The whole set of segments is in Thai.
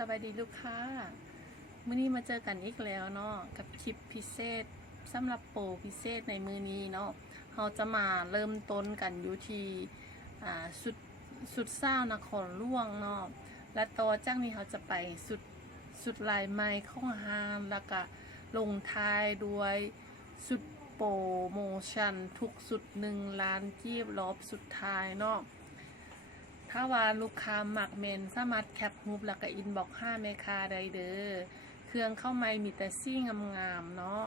สวัสดีลูกค้ามื้อนี้มาเจอกันอีกแล้วเนาะกับคลิปพิเศษสำหรับโปรพิเศษในมื้อนี้เนาะเราจะมาเริ่มต้นกันอยู่ที่สุดเศร้านครหลวงเนาะและต่อจากนี้เราจะไปสุดลายไม้ข้องฮามแล้วก็ลงท้ายด้วยสุดโปรโมชั่นทุกสุด1 ล้านกีบรอบสุดท้ายเนาะถ้าว่าลูกค้าหมักเมนสามารถแคปรูปแล้วก็อินบอก5 เมคาได้เด้อเครื่องเข้าไม่มีแต่ซี่งามๆเนาะ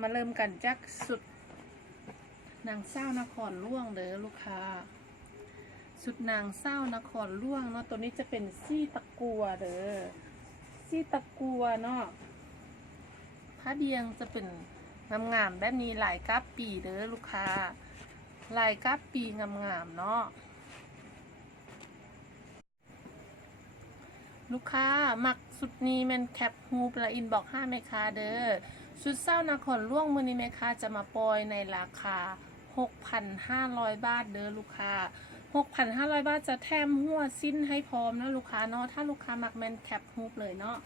มาเริ่มกันจากสุดนางเศร้านครหลวงเด้อลูกค้าสุดนางเศร้านครหลวงเนาะตัวนี้จะเป็นซี่ตะกัวเด้อซี่ตะกัวเนาะผ้าเบียงจะเป็นงามๆแบบนี้ลายกั๊บปีเด้อลูกค้าลายกั๊บปีงามๆเนาะลูกค้ามักสุดนี้มันแคปฮูปและอินบอก5 เมคาเด้อสุดเศร้านครหลวงมือนี้เมคาจะมาปล่อยในราคา 6,500 บาทเด้อลูกค้า 6,500 บาทจะแถมหัวสิ้นให้พร้อมนะลูกค้าเนาะถ้าลูกค้ามักแมนแคปฮูปเลยเนาะ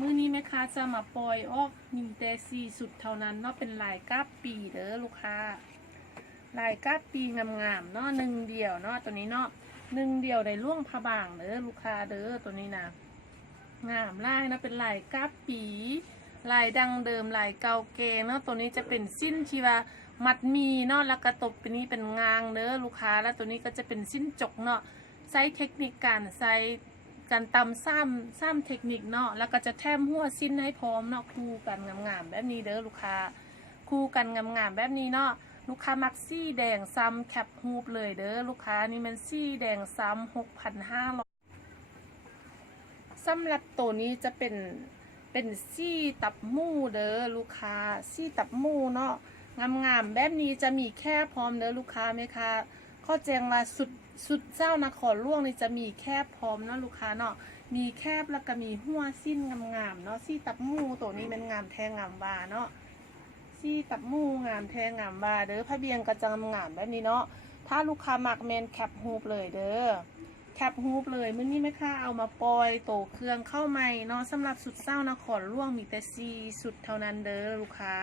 มือนี้เมคาจะมาปล่อยออกมีแต่4สุดเท่านั้นเนาะเป็นลายก้าปีเด้อลูกค้าลายก้าปีงามๆเนาะ1 เดียวเนาะตัวนี้เนาะ1 เดียวในล่วงพะบางเด้อลูกค้าเด้อตัวนี้นะงามลายนะเป็นลายก้าปีลายดังเดิมลายเก่าเก๋เนาะตัวนี้จะเป็นสิ้นชีวามัดมีเนาะแล้วกระตบเป็นนี้เป็นงางเด้อลูกค้าแล้วตัวนี้ก็จะเป็นสิ้นจกเนาะใช้เทคนิคการใช้การตำซ้ำเทคนิคเนาะแล้วก็จะแถมหัวสิ้นให้พร้อมเนาะคู่กันงามๆแบบนี้เด้อลูกค้าคู่กันงามๆแบบนี้เนาะลูกค้ามักซี่แดงซ้ำแคปฮูปเลยเด้อลูกค้านี่มันซี่แดงซ้ำ6,500สำหรับตัวนี้จะเป็นซี่ตับหมูเด้อลูกค้าซี่ตับหมูเนาะงามๆแบบนี้จะมีแค่พร้อมเด้อลูกค้าไหมคะข้อแจ้งมาสุดเจ้านครหลวงนี่จะมีแคบพร้อมเนาะลูกค้าเนาะมีแคบแล้วก็มีหัวสิ้นงามๆเนาะซี่ตับหมูตัวนี้เป็นงามแทงงามบาเนาะซี่ตับหมูงามแทงงามบาเด้อผ้าเบียงก็จะงามแบบนี้เนาะถ้าลูกค้ามักเมนแคปฮูปเลยเด้อแคปฮูปเลยมื้อนี้แม่ค้าเอามาปล่อยโตเครื่องเข้าใหม่เนาะสำหรับสุดเศร้านครหลวงมีแต่4 สุดเท่านั้นเด้อลูกค้า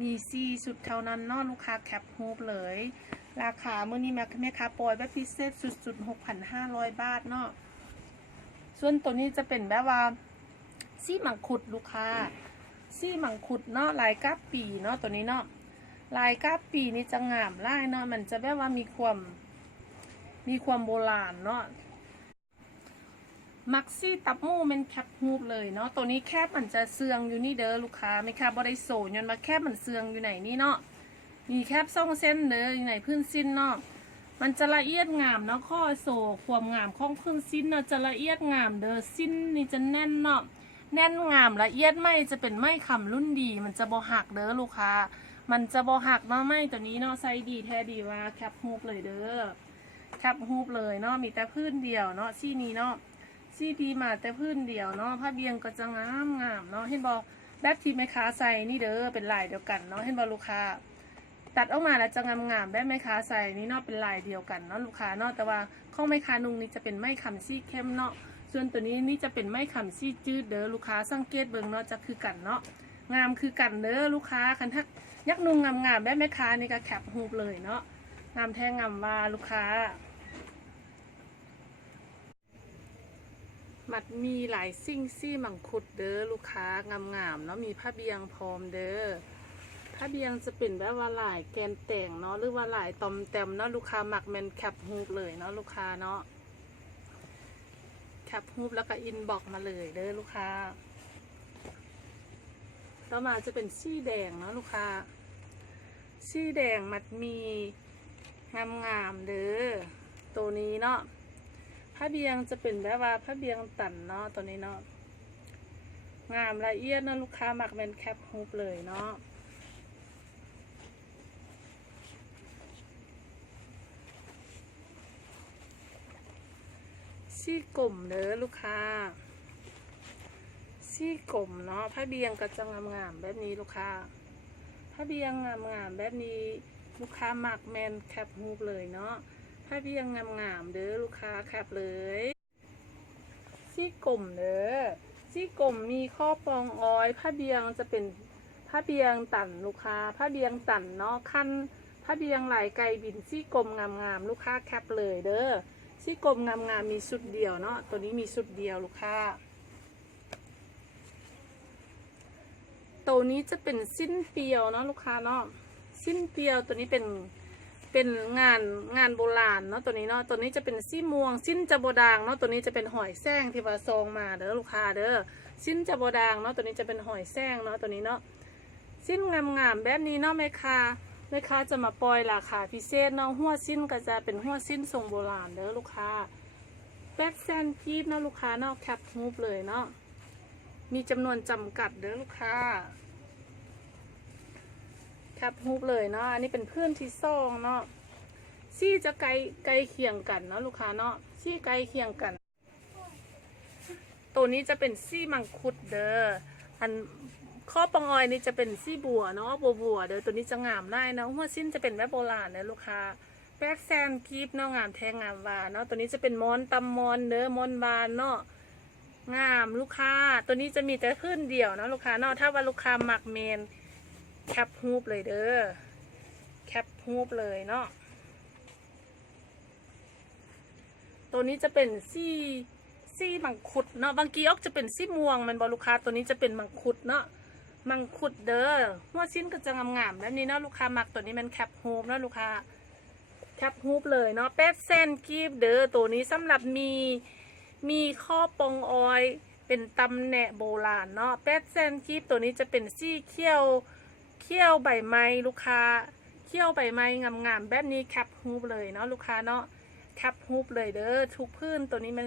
มี4 สุดเท่านั้นเนาะลูกค้าแคปฮูปเลยราคามื้อนี้แม่ค้าปล่อยแบบพิเศษสุด 6,500 บาทเนาะส่วนตัวนี้จะเป็นแบบว่าซี่มังคุดลูกค้าซี่มังคุดเนาะลายก้าปีเนาะตัวนี้เนาะลายก้าปีนี่จะงามลายเนาะมันจะแบบว่ามีความโบราณเนาะมักซี่ตับหมูเป็นแคปฮูปเลยเนาะตัวนี้แคบมันจะเสืองอยู่นี่เด้อลูกค้าไหมคะบริโซนยันมาแคบมันเสืองอยู่ไหนนี่เนาะมีแคบ2 เส้นเด้ออยู่ไหนพื้นสิ้นเนาะมันจะละเอียดงามเนาะข้อโซความงามของพื้นสิ้นเนาะจะละเอียดงามเด้อสิ้นนี่จะแน่นเนาะแน่นงามละเอียดไม่จะเป็นไม้คำรุ่นดีมันจะบ่หักเด้อลูกค้ามันจะบ่หักเนาะไม้ตัวนี้เนาะไซดีแท้ดีว่าแคปฮูปเลยเด้อแคปฮูปเลยเนาะมีแต่พื้นเดียวเนาะซี่นี้เนาะซี่ดีมาแต่พื้นเดียวเนาะผ้าเบียงก็จะงามเนาะเห็นบอแบบที่แม่ค้าใส่นี่เด้อเป็นลายเดียวกันเนาะเห็นบอลูกค้าตัดออกมาแล้วจะงามแบบแม่ค้าใส่นี่เนาะเป็นลายเดียวกันเนาะลูกค้าเนาะแต่ว่าข้องแม่ค้านุ่งนี่จะเป็นไม้คำซี่เข้มเนาะส่วนตัวนี้นี่จะเป็นไม้คำซี่จืดเด้อลูกค้าสังเกตเบิ่งเนาะจะคือกันเนาะงามคือกันเด้อลูกค้าคันทักยักนุ่งงามแบบแม่ค้านี่ก็แคปฮูปเลยเนาะงามแท้งามว่าลูกค้ามัดมีหลายซิ่งซี่มังคุดเด้อลูกค้างามเนาะมีผ้าเบียงพร้อมเด้อผ้าเบียงจะเป็นแบบว่าหลายแกนแต่งเนาะหรือว่าหลายตอมเต็มเนาะลูกค้ามักแมนแคปฮูปเลยเนาะลูกค้าเนาะแคปฮูปแล้วก็อินบอกมาเลยเด้อลูกค้าต่อมาจะเป็นซี่แดงเนาะลูกค้าซี่แดงมัดมีงามเด้อตัวนี้เนาะผ้าเบียงจะเป็นแบบว่าผ้าเบียงตันเนาะตัวนี้เนาะงามละเอียดนะลูกค้ามักเป็นแคปฮูปเลยเนาะซี่กลมเด้อลูกค้าซี่กลมเนาะผ้าเบียงก็จะงามแบบนี้ลูกค้าผ้าเบียงงามแบบนี้ลูกค้ามักแมนแคปฮูปเลยเนาะผ้าเบียงงามเด้อลูกค้าแคปเลย ซี่กลมเด้อซี่กลมมีข้อปองออยผ้าเบียงจะเป็นผ้าเบียงตันลูกค้าผ้าเบียงตันเนาะขั้นผ้าเบียงหลายไก่บินซี่กลมงามๆลูกค้าแคปเลยเด้อซี่กลมงามๆมีชุดเดียวเนาะตัวนี้มีชุดเดียวลูกค้าตัวนี้จะเป็นสิ้นเปียวเนาะลูกค้าเนาะสิ้นเปียวตัวนี้เป็นงานโบราณเนาะตัวนี้เนาะตัวนี้จะเป็นซี่ม่วงสิ้นจะโบดางเนาะตัวนี้จะเป็นหอยแซงที่ว่าซองมาเด้อลูกค้าเด้อสิ้นจะโบดางเนาะตัวนี้จะเป็นหอยแซงเนาะตัวนี้เนาะสิ้นงามๆแบบนี้เนาะแม่ค้าจะมาปล่อยราคาพิเศษเนาะหัวสิ้นก็จะเป็นหัวสิ้นทรงโบราณเด้อลูกค้าแบ็คแซนกีบเนาะลูกค้าเนาะแคปฮูปเลยเนาะมีจำนวนจำกัดเด้อลูกค้าแคปฮูปเลยเนาะอันนี้เป็นเพื่อนที่ซองเนาะซี่จะไกลเคียงกันเนาะลูกค้าเนาะซี่ไกลเคียงกันตัวนี้จะเป็นซี่มังคุดเด้ออันข้อปองออยนี่จะเป็นซี่บัวเนาะบัวเด้อตัวนี้จะงามได้นะหัวสิ้นจะเป็นแบบโบราณเด้อลูกค้าแบ็คแซนกีบเนาะงามแทงงามวานเนาะตัวนี้จะเป็นมอนตำมอนเด้อมอนบานเนาะงามลูกค้าตัวนี้จะมีแต่พื้นเดียวเนาะลูกค้าเนาะถ้าว่าลูกค้าหมักเมนแคปฮูปเลยเด้อแคปฮูปเลยเนาะตัวนี้จะเป็นซี่มังคุดเนาะบางกีออกจะเป็นซี่ม่วงมันบอลูกค้าตัวนี้จะเป็นมังคุดเนาะมังคุดเด้อหัวชิ้นก็จะงามๆแบบนี้เนาะลูกค้ามักตัวนี้มันแคปฮูปเนาะลูกค้าแคปฮูปเลยเนาะแป๊ดเส้นกีบเด้อตัวนี้สำหรับมีข้อปองออยเป็นตำแหน่โบราณเนาะแป๊ดเส้นกีบตัวนี้จะเป็นซี่เขี้ยวใบไม้ลูกค้าเขี้ยวใบไม้งามๆแบบนี้แคปฮูปเลยเนาะลูกค้าเนาะแคปฮูปเลยเด้อทุกพื้นตัวนี้มัน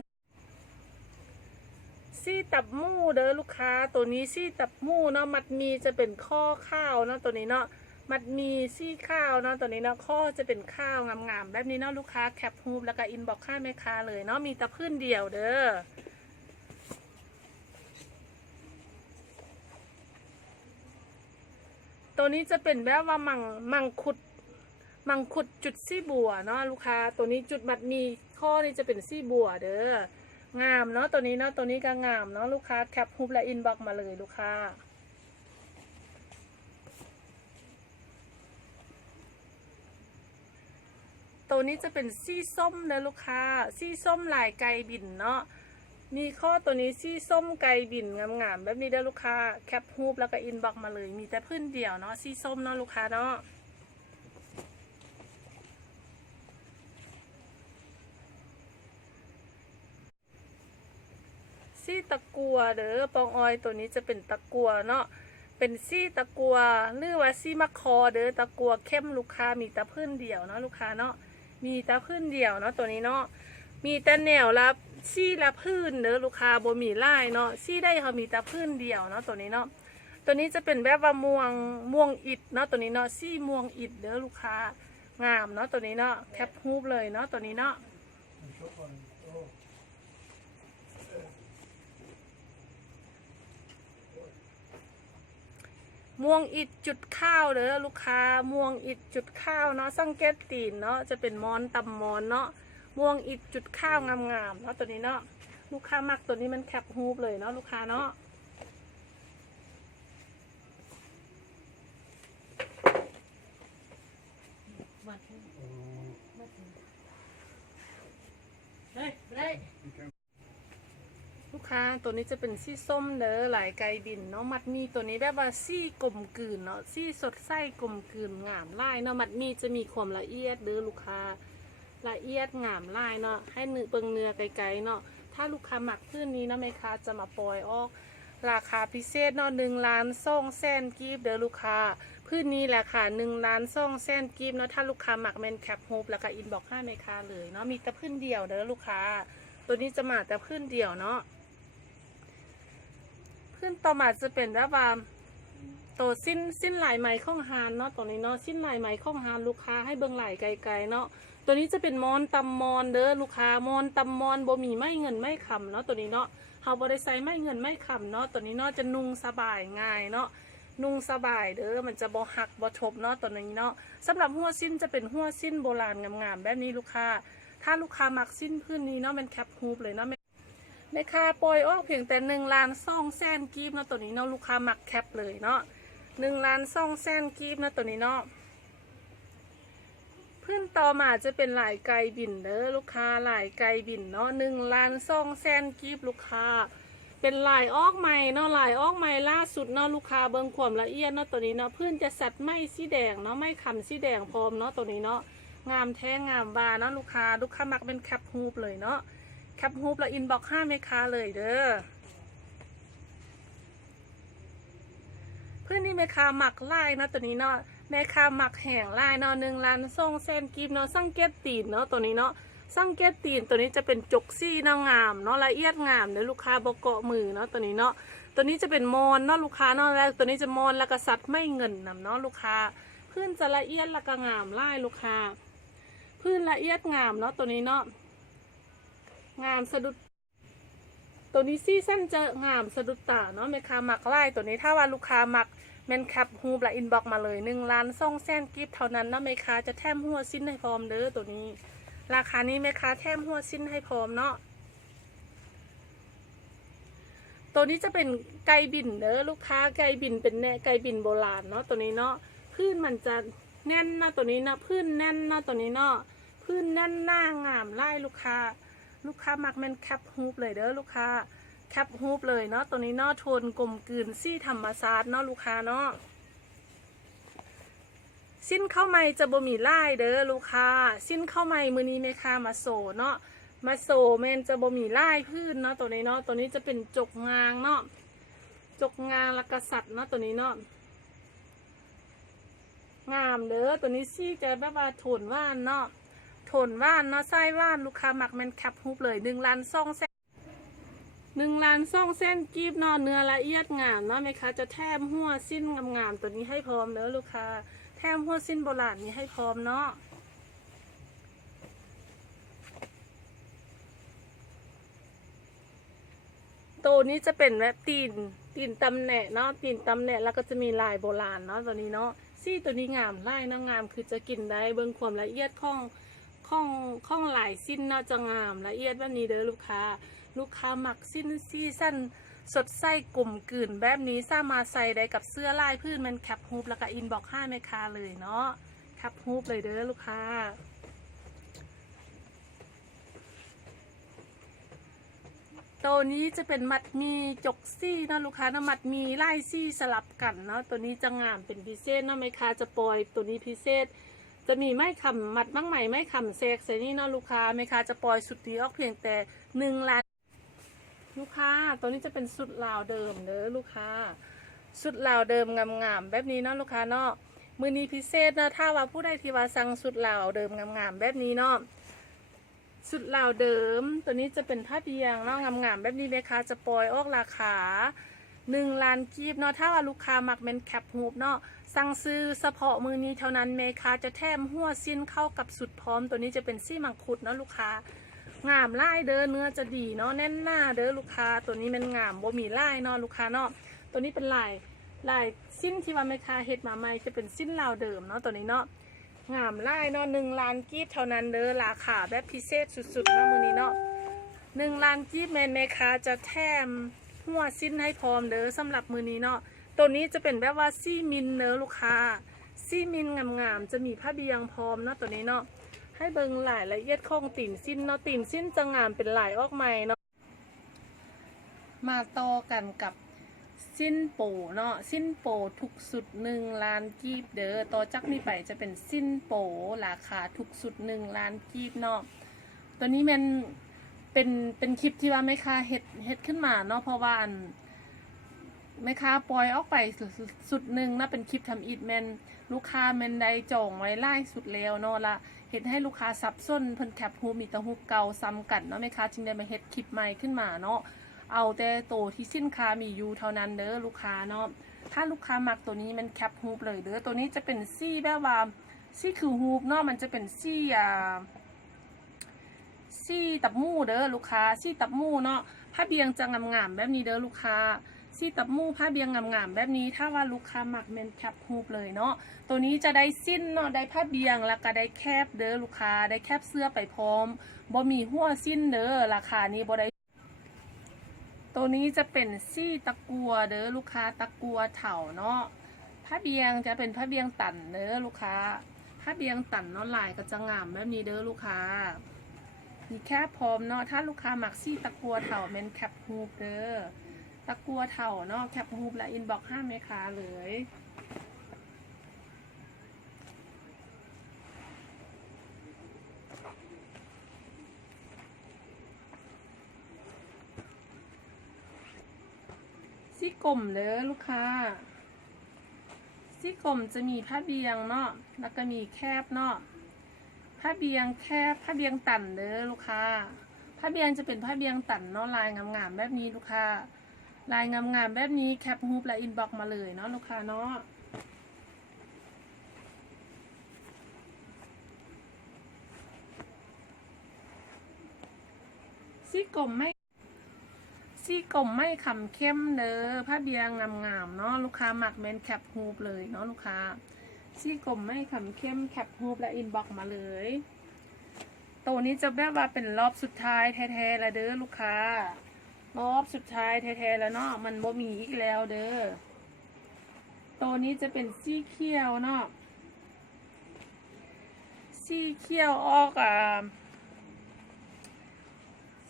ซี่ตับหมูเด้อลูกค้าตัวนี้ซี่ตับหมูเนาะมัดมีจะเป็นข้อข้าวเนาะตัวนี้เนาะมัดมีซี่ข้าวเนาะตัวนี้เนาะข้อจะเป็นข้าวงามๆแบบนี้เนาะลูกค้าแคปฮูปแล้วก็อินบอกค่าแม่ค้าเลยเนาะมีแต่พื้นเดียวเด้อตัวนี้จะเป็นแบบว่ามังคุดจุดซี่บัวเนาะลูกค้าตัวนี้จุดมัดมีข้อนี้จะเป็นซี่บัวเด้องามเนาะตัวนี้เนาะตัวนี้ก็งามเนาะลูกค้าแคปฮูปและอินบ็อกมาเลยลูกค้าตัวนี้จะเป็นซี่ส้มนะลูกค้าซี่ส้มลายไก่บินเนาะมีข้อตัวนี้ซี่ส้มไก่บินงามๆแบบนี้เด้อลูกค้าแคปฮูปแล้วก็อินบ็อกมาเลยมีแต่พื้นเดียวเนาะซี่ส้มเนาะลูกค้าเนาะซี่ตะกัวเด้อปองออยตัวนี้จะเป็นตะกัวเนาะเป็นซี่ตะกัวหรือว่าซี่มะคอเด้อตะกัวเข้มลูกค้ามีแต่พื้นเดียวเนาะลูกค้าเนาะมีแต่พื้นเดียวเนาะตัวนี้เนาะมีแต่แนวละซี่ละพื้นเด้อลูกค้าบ่มีลายเนาะซี่ได้เขามีแต่พื้นเดียวเนาะตัวนี้เนาะตัวนี้จะเป็นแบบว่าม่วงอิฐเนาะตัวนี้เนาะซี่ม่วงอิฐเด้อลูกค้างามเนาะตัวนี้เนาะแคปฮูปเลยเนาะตัวนี้เนาะม่วงอิฐจุดข้าวเด้อลูกค้าม่วงอิฐจุดข้าวเนาะสังเกตตีนเนาะจะเป็นมอนตำมอนเนาะม่วงอิฐจุดข้าวงามๆเนาะตัวนี้เนาะลูกค้ามักตัวนี้มันแคปฮูปเลยเนาะลูกค้าเนาะลูกค้าตัวนี้จะเป็นซี่ส้มเด้อหลายไก่บินเนาะมัดมีตัวนี้แบบว่าซี่กลมกลืนเนาะซี่สดไส้กลมกลืนงามลายเนาะมัดมีจะมีความละเอียดเด้อลูกค้าละเอียดงามลายเนาะให้เนื้อเปิงเนื้อไกลๆเนาะถ้าลูกค้าหมักพื้นนี้นะแม่ค้าจะมาปล่อยออกราคาพิเศษเนาะ1,200,000กีบเด้อลูกค้าพื้นนี้แหละค่ะ1,200,000กีบเนาะถ้าลูกค้าหมักแมนแคปฮูปแล้วก็อินบอกให้แม่ค้าเลยเนาะมีแต่พื้นเดียวเด้อลูกค้าตัวนี้จะมาแต่พื้นเดียวเนาะพื้นต่อมาจะเป็นแบบว่าตัวสิ้นลายไหมข้องฮานเนาะตัวนี้เนาะสิ้นลายไหมข้องฮานลูกค้าให้เบิ่งไหลไกลๆเนาะตัวนี้จะเป็นมอนตำมอนเด้อลูกค้ามอนตำมอนบ่มีไม่เงินไม่คำเนาะตัวนี้เนาะเฮาบ่ได้ใส่ไม่เงินไม่คำเนาะตัวนี้เนาะจะนุ่งสบายง่ายเนาะนุ่งสบายเด้อมันจะบ่หักบ่ทบเนาะตัวนี้เนาะสำหรับหัวสิ้นจะเป็นหัวสิ้นโบราณงามๆแบบนี้ลูกค้าถ้าลูกค้ามักสิ้นพื้นนี้เนาะมันแคปฮูปเลยเนาะ แม่ค้าปล่อยออกเพียงแต่1,200,000กีบเนาะตัวนี้เนาะลูกค้ามักแคปเลยเนาะ1,200,000กีบเนาะตัวนี้เนาะเพื่อนต่อมาจะเป็นหลายไก่บินเด้อลูกค้าหลายไก่บินเนาะ1,200,000กีบลูกค้าเป็นลายออกใหม่เนาะลายออกใหม่ล่าสุดเนาะลูกค้าเบิ่งความละเอียดเนาะตัวนี้เนาะเพื่อนจะสัดไม้สีแดงเนาะไม้คำสีแดงพร้อมเนาะตัวนี้เนาะงามแท้งามบาเนาะลูกค้ามักเป็นแคปฮูปเลยเนาะแคปฮูปแล้วอินบ็อกซ์5แม่ค้าเลยเด้อเพื่อนนี่แม่ค้าหมักไล่นะตัวนี้เนาะแม่ค้าหมักแห้งไล่เนาะ1,200,000กีบเนาะสังเกตตีนเนาะตัวนี้เนาะสังเกตตีนตัวนี้จะเป็นจกซี่เนาะงามเนาะละเอียดงามเดี๋ยวลูกค้าบเกาะมือเนาะตัวนี้เนาะตัวนี้จะเป็นมอนเนาะลูกค้าเนาะแล้วตัวนี้จะมอนแล้วก็สัตว์ไม่เงินนำเนาะลูกค้าเพื่อนจะละเอียดแล้วก็งามไล่ลูกค้าเพื่อนละเอียดงามเนาะตัวนี้เนาะงามสะดุดตัวนี้ซี่สั้นจะงามสะดุดตาเนาะแม่ค้าหมักไล่ตัวนี้ถ้าว่าลูกค้าหมักแมนแคปฮูบและอินบ็อกมาเลย1,200,000กีบเท่านั้นเนาะแม่ค้าจะแถมหัวสิ้นให้พร้อมเด้อตัวนี้ราคานี้แม่ค้าแถมหัวสิ้นให้พร้อมเนาะตัวนี้จะเป็นไก่บินเด้อลูกค้าไก่บินเป็นแน่ไก่บินโบราณเนาะตัวนี้เนาะพื้นมันจะแน่นนะตัวนี้เนาะพื้นแน่นนะตัวนี้เนาะพื้นแน่นหน้างามไล่ลูกค้ามักแมนแคปฮูบเลยเด้อลูกค้าแคปฮูบเลยเนาะตัวนี้เนาะโทนกลมกลืนซี่ธรรมศาสตร์เนาะลูกค้าเนาะสิ้นเข้าไม้จะบ่มีไล่เด้อลูกค้าสิ้นเข้าไม้มือนี้แม่ค้ามาโซเนาะมาโซแมนจะบ่มีไล่พื้นเนาะตัวนี้เนาะตัวนี้จะเป็นจกงางเนาะจกงางและกษัตริย์เนาะตัวนี้เนาะงามเด้อตัวนี้ซี่จะแบบว่าโทนว่านเนาะโทนว่านเนาะไส้ว่านลูกค้ามักแมนแคปฮูบเลย1,200,000กีบเนาะเนื้อละเอียดงามเนาะแม่ค้าจะแถมหัวสิ้นงามๆตัวนี้ให้พร้อมเด้อลูกค้าแถมหัวสิ้นโบราณนี้ให้พร้อมเนาะตัวนี้จะเป็นแบบตีนตำแหน่เนาะตีนตำแหน่แล้วก็จะมีลายโบราณเนาะตัวนี้เนาะซี่ตัวนี้งามไล่นะงามคือจะกินได้เบิ่งความละเอียดของหลายสิ้นเนาะจะงามละเอียดแบบนี้เด้อลูกค้าหมักสิ้นซี่สั้นสดไส้กลุ่มกลืนแบบนี้สามารถใส่ได้กับเสื้อลายพื้นมันแคปฮูปแล้วก็อินบ็อกซ์5แม่ค้าเลยเนาะแคปฮูปเลยเด้อลูกค้าตัวนี้จะเป็นมัดมีจกซี่เนาะลูกค้าเนาะมัดมีไล่ซี่สลับกันเนาะตัวนี้จะงามเป็นพิเศษเนาะแม่ค้าจะปล่อยตัวนี้พิเศษจะมีไม้คำมัดบ้างไหมไม้คำเซกใส่นี่เนาะลูกค้าแม่ค้าจะปล่อยสุดที่ออกเพียงแต่1,000,000ลูกค้าตัวนี้จะเป็นสุดลาวเดิมเด้อลูกค้าสุดลาวเดิมงามๆแบบนี้เนาะลูกค้าเนาะมือนี้พิเศษนะถ้าว่าผู้ใดที่ว่าสั่งสุดลาวเดิมงามๆแบบนี้เนาะสุดลาวเดิมตัวนี้จะเป็นผ้าเบียงเนาะงามๆแบบนี้แม่ค้าจะปล่อยออกราคา1,000,000กีบเนาะถ้าว่าลูกค้ามักเป็นแคปฮูปเนาะสั่งซื้อเฉพาะมือนี้เท่านั้นแม่ค้าจะแถมหัวสิ้นเข้ากับสุดพร้อมตัวนี้จะเป็นซี่มังคุดเนาะลูกค้างามไล่เด้อเนื้อจะดีเนาะแน่นหน้าเด้อลูกค้าตัวนี้มันงามบ่มีไล่เนาะลูกค้าเนาะตัวนี้เป็นลายสิ้นที่ว่าแม่ค้าเฮ็ดมาใหม่จะเป็นสิ้นลาวเดิมเนาะตัวนี้เนาะงามไล่เนาะ1,000,000กีบเท่านั้นเด้อราคาแบบพิเศษสุดๆเนาะมื้อนี้เนาะ1,000,000กีบแม่ค้าจะแถมหัวสิ้นให้พร้อมเด้อสำหรับมื้อนี้เนาะตัวนี้จะเป็นแบบว่าซี่มินเด้อลูกค้าซี่มินงามๆจะมีผ้าเบียงพร้อมเนาะตัวนี้เนาะให้เบิ่งหลายละเอียดของตีนสิ้นเนาะตีนสิ้นจะงามเป็นลายออกใหม่เนาะมาต่อกันกับสิ้นโปเนาะสิ้นโปทุกสุด1,000,000กีบเด้อต่อจากนี้ไปจะเป็นสิ้นโปราคาทุกสุด1,000,000กีบเนาะตัวนี้มันเป็นคลิปที่ว่าแม่ค้าเฮ็ดขึ้นมาเนาะเพราะว่าแม่ค้าปล่อยออกไปสุดหนึ่งนะเป็นคลิปทำอิฐแมนลูกค้าแมนได้จองไว้ไล่สุดแล้วเนาะละเห็นให้ลูกค้าซับซ้นเพิ่นแคปฮูมีแต่ฮูเก่าซ้ำกันเนาะแม่ค้าจึงได้มาเฮ็ดคลิปใหม่ขึ้นมาเนาะเอาแต่ตัวที่สินค้ามีอยู่เท่านั้นเด้อลูกค้าเนาะถ้าลูกค้ามักตัวนี้มันแคปฮูเลยเด้อตัวนี้จะเป็นซี่แบบว่าซี่คือฮูเนาะมันจะเป็นซี่ตับหมูเด้อลูกค้าซี่ตับหมูเนาะผ้าเบียงจะงามๆแบบนี้เด้อลูกค้าซี่ตับหมูผ้าเบียงงามๆแบบนี้ถ้าว่าลูกค้ามักเมนแคปฮูเลยเนาะตัวนี้จะได้สิ้นเนาะได้ผ้าเบียงแล้วก็ได้แคบเด้อลูกค้าได้แคบเสื้อไปพร้อมบ่มีหัวสิ้นเด้อราคานี้บ่ได้ ตัวนี้จะเป็นซี่ตะกัวเด้อลูกค้าตะกัวเถาเนาะผ้าเบียงจะเป็นผ้าเบียงตันเด้อลูกค้าผ้าเบียงตันเนาะลายก็จะงามแบบนี้เด้อลูกค้ามีแค่พร้อมเนาะถ้าลูกค้ามักซี่ตะกัวเถาเมนแคปฮูปเด้อตะกัวเถาเนาะแคปฮูปและอินบ็อกซ์ห้ามไหมคะเลยซี่กลมเด้อลูกค้าซี่กลมจะมีผ้าเบียงเนาะแล้วก็มีแคบเนาะผ้าเบียงแคบผ้าเบียงตันเด้อลูกค้าผ้าเบียงจะเป็นผ้าเบียงตันเนาะลายงามๆแบบนี้ลูกค้าลายงามๆแบบนี้แคปฮูปและอินบ็อกซ์มาเลยเนาะลูกค้าเนาะซี่กลมไม่ขำเข้มเด้อผ้าเบียงงามๆเนาะลูกค้าหมักเมนแคปฮูปเลยเนาะลูกค้าซี่กลมไม่ขำเข้มแคปฮูปและอินบ็อกซ์มาเลยตัวนี้จะแบบว่าเป็นรอบสุดท้ายแท้ๆแล้วเด้อลูกค้ารอบสุดท้ายแท้ๆแล้วเนาะมันบ่มีอีกแล้วเด้อตัวนี้จะเป็นซี่เขียวเนาะซี่เขียวออก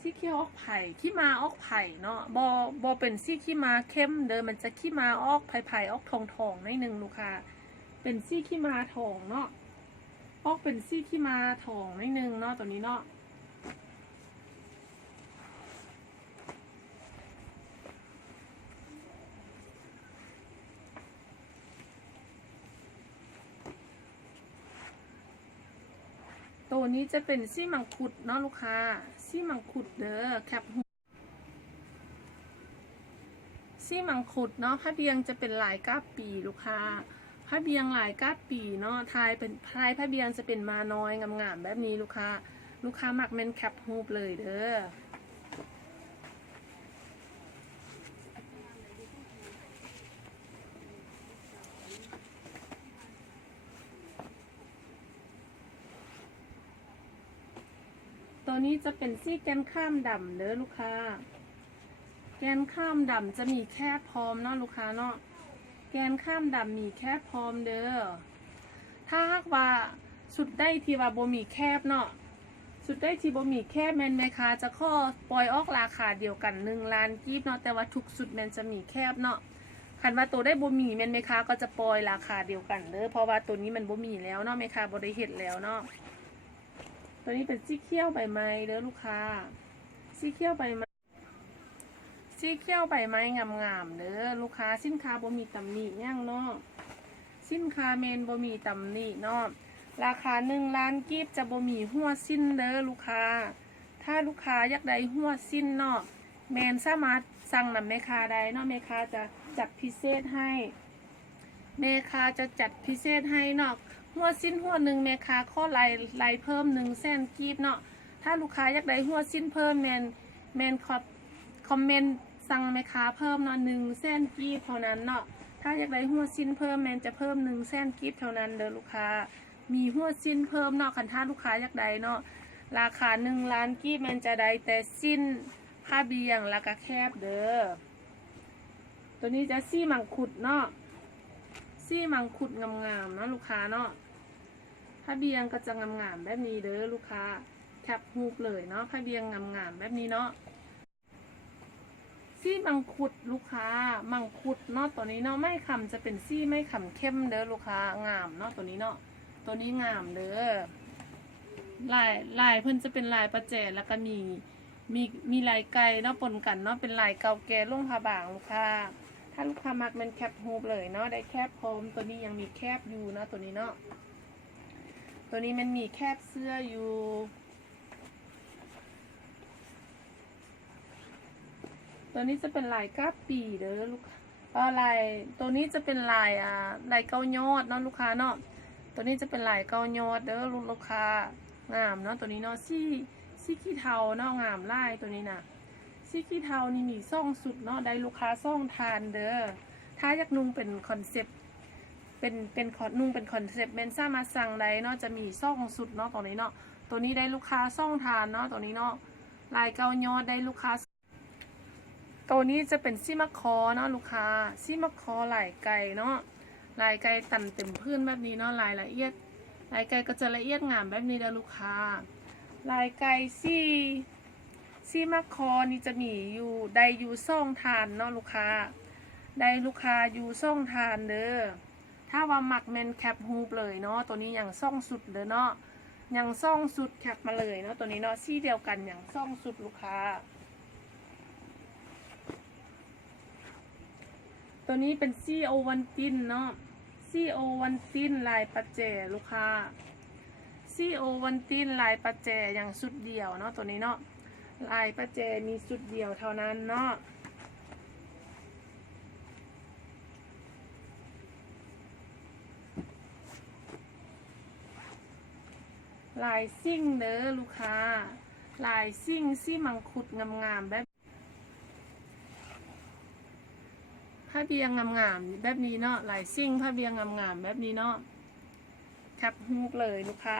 ซี่ขี้ออกไผ่ขี้มาออกไผ่เนาะบอเป็นซี่ขี้มาเข้มเดิมมันจะขี้มาออกไผ่ออกทองในหนึ่งลูกค้าเป็นซี่ขี้มาทองเนาะออกเป็นซี่ขี้มาทองในหนึ่งเนาะตัวนี้เนาะตัวนี้จะเป็นซี่มังคุดเนาะลูกค้าซี่มังคุดเด้อแคปซี่มังคุดเนาะผ้าเบียงจะเป็นลายก้าปีลูกค้าผ้าเบียงลายก้าปีเนาะทายผ้าเบียงจะเป็นมาน้อยงามๆแบบนี้ลูกค้ามักเมนแคปฮูปเลยเด้อตัวนี้จะเป็นซี่แกนข้ามดำเด้อลูกค้าแกนข้ามดำจะมีแค่พร้อมเนาะลูกค้าเนาะแกนข้ามดำมีแค่พร้อมเด้อถ้าหากว่าสุดได้ที่ว่าบ่มีแคบเนาะสุดได้ที่บ่มีแคบแมนไหมคะจะข้อปล่อยออกราคาเดียวกัน1 ล้านกีบเนาะแต่ว่าทุกสุดแมนจะมีแคบเนาะคันว่าตัวได้บ่มีแมนไหมคะก็จะปล่อยราคาเดียวกันเด้อเพราะว่าตัวนี้มันบ่มีแล้วเนาะไหมคะบ่ได้เห็นแล้วเนาะตัวนี้เป็นซี่เขียวใบไม้เด้อลูกค้าซี่เขียวใบไม้งามๆเด้อลูกค้าสินค้าบ่มีตำหนิย่างเนาะสินค้าเมนบ่มีตำหนิเนาะราคา1 ล้านกีบจะบ่มีหัวสิ้นเด้อลูกค้าถ้าลูกค้าอยากได้หัวสิ้นเนาะแมนสามารถสั่งนำแม่ค้าได้เนาะแม่ค้าจะจัดพิเศษให้แม่ค้าจะจัดพิเศษให้เนาะหัวสิ้นหัวหนึ่งแม่ค้าข้อไล่เพิ่ม100,000กีบเนาะถ้าลูกค้าอยากได้หัวสิ้นเพิ่มแมนคอมเมนต์สั่งแม่ค้าเพิ่มเนาะ100,000กีบเท่านั้นเนาะถ้าอยากได้หัวสิ้นเพิ่มแมนจะเพิ่ม100,000กีบเท่านั้นเด้อลูกค้ามีหัวสิ้นเพิ่มเนาะคันถ้าลูกค้าอยากได้เนาะราคา1 ล้านกีบแมนจะได้แต่สิ้นผ้าเบียงแล้วก็แคบเด้อตัวนี้จะซี่มังคุดเนาะซี่มังคุดงามๆเนาะลูกค้าเนาะผ้าเบียงก็จะงามๆแบบนี้เด้อลูกค้าแคปฮูปเลยเนาะผ้าเบียงงามๆแบบนี้เนาะซี่มังคุดลูกค้ามังคุดเนาะตัวนี้เนาะไม่ขำจะเป็นซี่ไม่ขำเข้มเด้อลูกค้างามเนาะตัวนี้เนาะตัวนี้งามเด้อลายเพิ่นจะเป็นลายประแจแล้วก็มีลายไก่เนาะปนกันเนาะเป็นลายเก่าแก่ลุ่งผ้าบางลูกค้าถ้าลูกค้ามักเป็นแคปฮูปเลยเนาะได้แคบพร้อมตัวนี้ยังมีแคบอยู่เนาะตัวนี้เนาะตัวนี้มันมีแคบเสื้ออยู่ตัวนี้จะเป็นลายก้าปีเด้อลูกลายตัวนี้จะเป็นลายเก้ายอดเนาะลูกค้าเนาะตัวนี้จะเป็นลายเก้ายอดเด้อลูกค้างามเนาะตัวนี้เนาะซี่ขี้เทาเนาะงามลายตัวนี้นะซี่ขี้เทานี่มีซ่องสุดเนาะได้ลูกค้าซ่องทานเด้อถ้าอยากนุ่งเป็นคอนเซปต์เป็นนุ่งเป็นคอนเซปต์เมนซ่ามาสั่งได้เนาะจะมีซ่องสุดเนาะตัวนี้เนาะตัวนี้ได้ลูกค้าซ่องทานเนาะตัวนี้เนาะลายเก้ายอดได้ลูกค้า ตัวนี้จะเป็นซี่มะคอเนาะลูกค้าซี่มะคอลายไก่เนาะลายไก่ตันเต็มพื้นแบบนี้เนาะลายละเอียดลายไก่ก็จะละเอียดงามแบบนี้นะลูกค้าลายไก่ซี่มะคอนี่จะมีอยู่ได้อยู่ซ่องทานเนาะลูกค้าได้ลูกค้าอยู่ซ่องทานเด้อถ้าว่ามักเมนแคปฮูปเลยเนาะตัวนี้อย่างซ่องสุดเด้อเนาะอย่างซ่องสุดแคปมาเลยเนาะตัวนี้เนาะซี่เดียวกันอย่างซ่องสุดลูกค้าตัวนี้เป็นซี่โอวันตินเนาะซี่โอวันตินลายปัจเจลูกค้าซี่โอวันตินลายปัจเจอย่างสุดเดียวเนาะตัวนี้เนาะลายปัจเจมีสุดเดียวเท่านั้นเนาะลายซิ่งเด้อลูกค้าลายซิ่งซี่มังคุดงามๆแบบผ้าเบียงงามๆแบบนี้เนาะลายซิ่งผ้าเบียงงามๆแบบนี้เนาะแคปฮูกเลยลูกค้า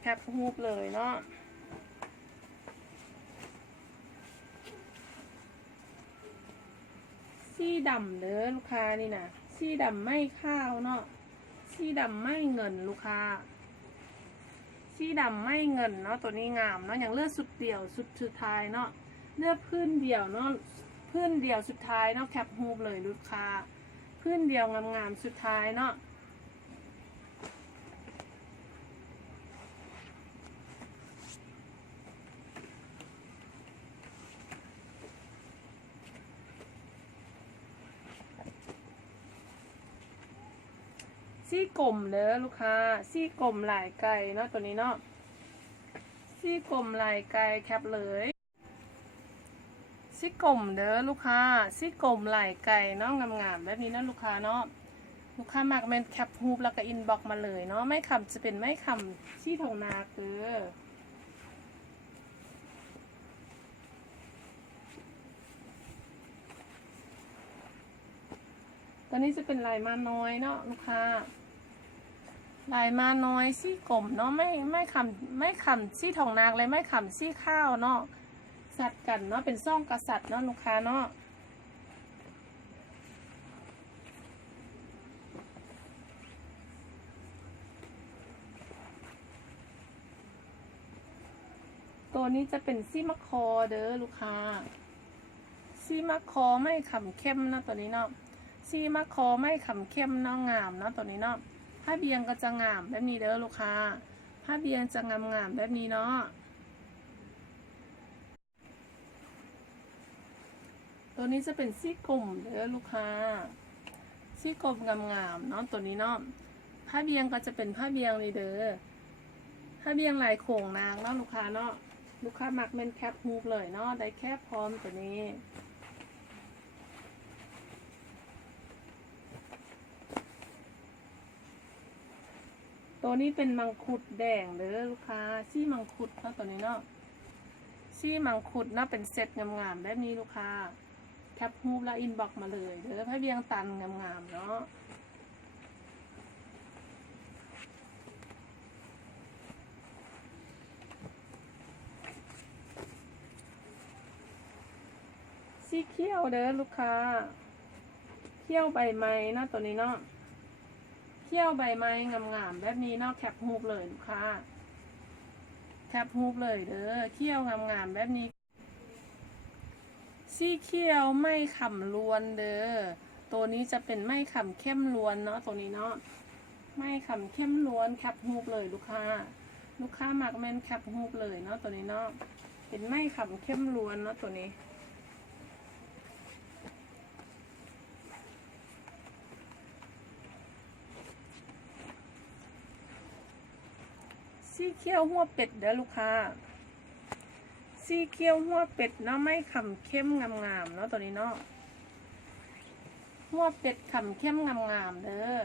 แคปฮูกเลยเนาะซี่ดำเด้อลูกค้านี่นะซี่ดำไม่ข้าวเนาะซี่ดำไม่เงินลูกค้าซี่ดำไม่เงินเนาะตัวนี้งามเนาะอย่างเลือดสุดเดี่ยวสุดท้ายเนาะเลือดพื้นเดี่ยวเนาะพื้นเดี่ยวสุดท้ายเนาะแคปฮูกเลยลูกค้าพื้นเดี่ยวงามๆสุดท้ายเนาะซี่กลมเด้อลูกค้าซี่กลมลายไก่เนาะตัวนี้เนาะซี่กลมลายไก่แคปเลยซี่กลมเด้อลูกค้าซี่กลมลายไก่เนาะงามๆแบบนี้เนาะลูกค้าเนาะลูกค้ามักเป็นแคปฮูปแล้วก็อินบ็อกมาเลยเนาะไม่คำจะเป็นไม่คำซี่ทองนาคือตัวนี้จะเป็นลายมาน้อยเนาะลูกค้าลายมาน้อยซี่กลมเนาะไม่คำซี่ทองนางเลยไม่คำซี่ข้าวเนาะสัตว์กันเนาะเป็นซ่องกษัตริย์เนาะลูกค้าเนาะตัวนี้จะเป็นซี่มะคอเด้อลูกค้าซี่มะคอไม่ขำเข้มเนาะตัวนี้เนาะซี่มะคอไม่ขำเข้มเนาะงามเนาะตัวนี้เนาะผ้าเบียงก็จะงามแบบนี้เด้อลูกค้าผ้าเบียงจะงามแบบนี้เนาะตัวนี้จะเป็นซี่กลมเด้อลูกค้าซี่กลมงามเนาะตัวนี้เนาะผ้าเบียงก็จะเป็นผ้าเบียงเลยเด้อผ้าเบียงลายโข่งนางเนาะลูกค้าเนาะลูกค้ามักเป็นแคปฮูปเลยเนาะได้แคปพร้อมตัวนี้ตัวนี้เป็นมังคุดแดงเด้อลูกค้าซี่มังคุดเนาะตัวนี้เนาะซี่มังคุดเนาะเป็นเซตงามๆแบบนี้ลูกค้าแคปฮูปแล้วอินบ็อกมาเลยเด้อผ้าเบียงตันงามๆเนาะซี่เขี้ยวเด้อลูกค้าเขี้ยวใบไม้เนาะตัวนี้เนาะเขี้ยวใบไม้งามๆแบบนี้เนาะแคปฮูปเลยลูกค้าแคปฮูปเลยเด้อเขี้ยวงามๆแบบนี้ซี่เขี้ยวไม่ขำล้วนเด้อตัวนี้จะเป็นไม่ขำเข้มล้วนเนาะตัวนี้เนาะไม่ขำเข้มล้วนแคปฮูปเลยลูกค้ามักแมนแคปฮูปเลยเนาะตัวนี้เนาะเป็นไม่ขำเข้มล้วนเนาะตัวนี้ซี่เขี้ยวหัวเป็ดเด้อลูกค้าซี่เขี้ยวหัวเป็ดเนาะไม่ขำเข้มงามๆเนาะตัวนี้เนาะหัวเป็ดขำเข้มงามๆเด้อ